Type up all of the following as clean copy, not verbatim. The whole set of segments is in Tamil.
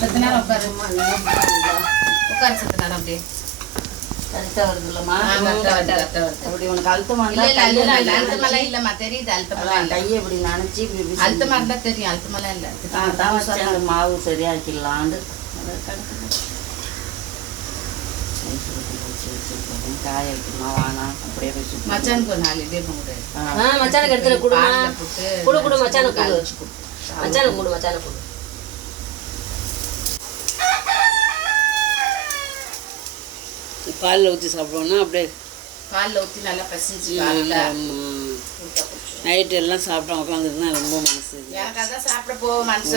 சத்து நேரம் உட்காரு உட்காரு சத்து நேரம் அப்படியே கரெக்டாக வருதுல்லம்மா அப்படி உனக்கு அழுத்தமா அழுத்தமெல்லாம் இல்லைம்மா தெரியுது அழுத்தமெல்லாம் கையை இப்படி நினச்சி இப்படி அழுத்தமா இருந்தா தெரியும் அழுத்தமெல்லாம் இல்லை தான் வச்சு அந்த மாவு சரியாக்கிடலான்னு காய வைக்கணுமா வாங்க அப்படியே வச்சு மச்சானுக்கு ஒரு 4 இதே போட்டு மச்சானுக்கு எடுத்துட்டு கொடுமா கொடு கொடு மச்சானுக்கு கொடு மச்சானுக்கு கொடு மச்சானுக்கு கொடு பாலில் ஊற்றி சாப்பிடுவோன்னா அப்படியே பாலில் ஊற்றி நல்லா பசிச்சு நைட்டு எல்லாம் சாப்பிட்டோம் உட்காந்துருந்தா ரொம்ப மனசு எனக்கு அதான் சாப்பிட போக மனசு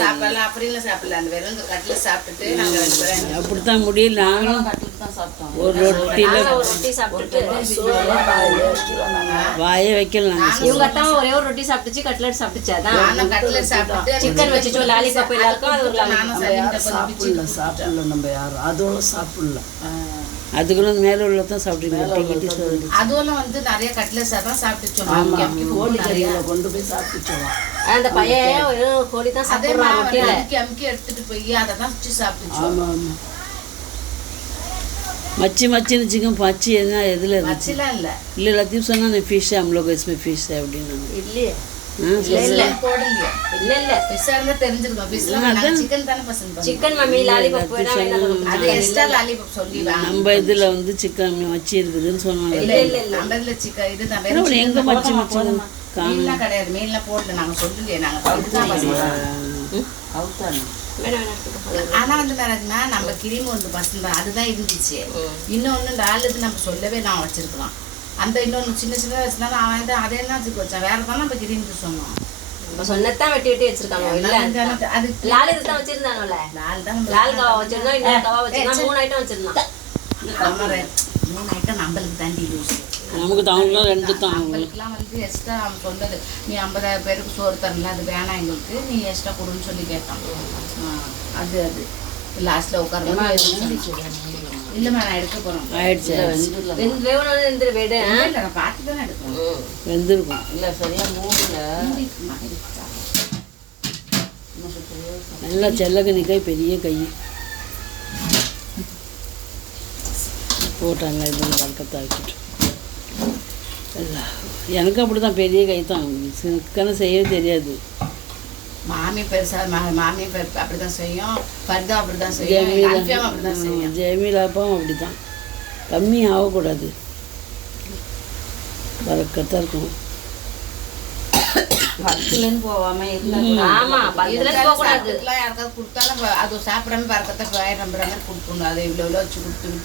சாப்பிடலாம் அப்படின்னு சாப்பிடல அந்த வெறும் கட்டில் சாப்பிட்டுட்டு நாங்கள் அப்படித்தான் முடியல நாங்களும் தான் சாப்பிட்டோம் ஒரு ரொட்டி சாப்பிட்டுட்டு வாயே வைக்கல நாங்கள் இவங்க அத்தான் ஒரே ஒரு ரொட்டி சாப்பிட்டுச்சு கட்லெட் சாப்பிட்டுச்சு அதான் நானும் கட்லெட் சாப்பிட்டு சிக்கன் வச்சுட்டு லாலிபாப் எல்லாருக்கும் அது ஒரு சாப்பிடல நம்ம யாரும் அதோட சாப்பிடல அதுக்குள்ள மேலே உள்ளதான் சாப்பிட்டீங்க அதுவெல்லாம் வந்து நிறைய கட்லெட் தான் சாப்பிட்டு கோழிக்கறிகளை கொண்டு போய் சாப்பிட்டுச்சோம் அந்த பையன் ஒரு கோழி தான் அதே சாப்பிடுறான் ரொட்டியில அமுக்கி எடுத்துட்டு போய் அதை தான் சுற்றி சாப்பிட்டுச்சோம் ஆமாம் ஆமாம் मच्छी मच्छी चिकन पच्ची है इधर மச்சிலாம் இல்லை இல்லை எல்லாத்தையும் சொன்னா ஃபிஷ் हम लोग इसमें फिश है அப்படின்னு இல்லையே இல்ல போடலையே இல்ல இல்ல ஃபிஷ்ஷா இருந்தா தெரிஞ்சிருக்கும் ஃபிஷ்லாம் நாங்க சிக்கன் தான பசங்க பண்ணுவோம் சிக்கன் மம்மி லாலிபாப் வேணா அது எக்ஸ்ட்ரா லாலிபாப் சொல்லி நம்ம இதுல வந்து சிக்கன் மச்சி இருக்குதுன்னு சொன்னாங்க இல்ல இல்ல நம்ம இதுல சிக்கன் இது தான் வேற எங்க மச்சி மச்சி மீன்லாம் கிடையாது மீன்லாம் போடல நாங்க சொல்லலையே நாங்க இதுதான் பசங்க அவுத்தானே ஆனா வந்து வேறதுன்னா நம்ம கிரீம் ஒன்று பசங்க அதுதான் இருந்துச்சு இன்னொன்னு டாலுக்கு நம்ம சொல்லவே நான் வச்சிருக்கலாம் அந்த இன்னொன்று சின்ன சின்ன வச்சுனால அவன் வந்து அதே என்ன வச்சுக்க வச்சான் வேற தான் நம்ம கிரீம்க்கு சொன்னோம் நம்ம சொன்னதான் வெட்டி வெட்டி வச்சிருக்காங்க இல்ல அது லால் இதுதான் வச்சிருந்தாங்கல்ல லால் தான் லால் கவா வச்சிருந்தோம் இன்னொரு கவா வச்சிருந்தோம் 3 ஐட்டம் வச்சிருந்தான் கமரை 3 ஐட்டம் நம்மளுக்கு தாண்டி யூஸ் நமக்கு தாங்க ரெண்டு தான் நம்மளுக்குலாம் வந்து எக்ஸ்ட்ரா அவன் சொன்னது நீ 50 பேருக்கு சோறு தரல அது வேணாம் எங்களுக்கு நீ எக்ஸ்ட்ரா கொடுன்னு சொல்லி கேட்டான் அது அது லாஸ்ட்ல உட்காரமா இல்லைம்மா நான் எடுக்க போறேன் ஆயிடுச்சு வேவணும் எந்திர வேடு இல்லை நான் பார்த்து தானே எடுக்கிறேன் வெந்திருக்கும் இல்லை சரியா மூடல நல்லா செல்லக்கனி கை பெரிய கை போட்டாங்க இது வழக்கத்தை ஆக்கிட்டு எல்லாம் எனக்கு அப்படி தான் பெரிய கை தான் சிக்கனை செய்யவே தெரியாது மாமி பெருசா மாமி அப்படிதான் செய்யும் பர்தா அப்படிதான் செய்யும் அப்படிதான் செய்யும் ஜெயமீலாப்பாவும் அப்படி தான் கம்மி ஆகக்கூடாது வழக்கத்தான் இருக்கும் பத்துலன்னு போவாம ஆமா பத்துல போக கூடாது யாருக்காவது கொடுத்தாலும் அது சாப்பிடாம பறக்கத்தை நம்புற மாதிரி கொடுக்கணும் அதை இவ்வளோ வச்சு கொடுத்து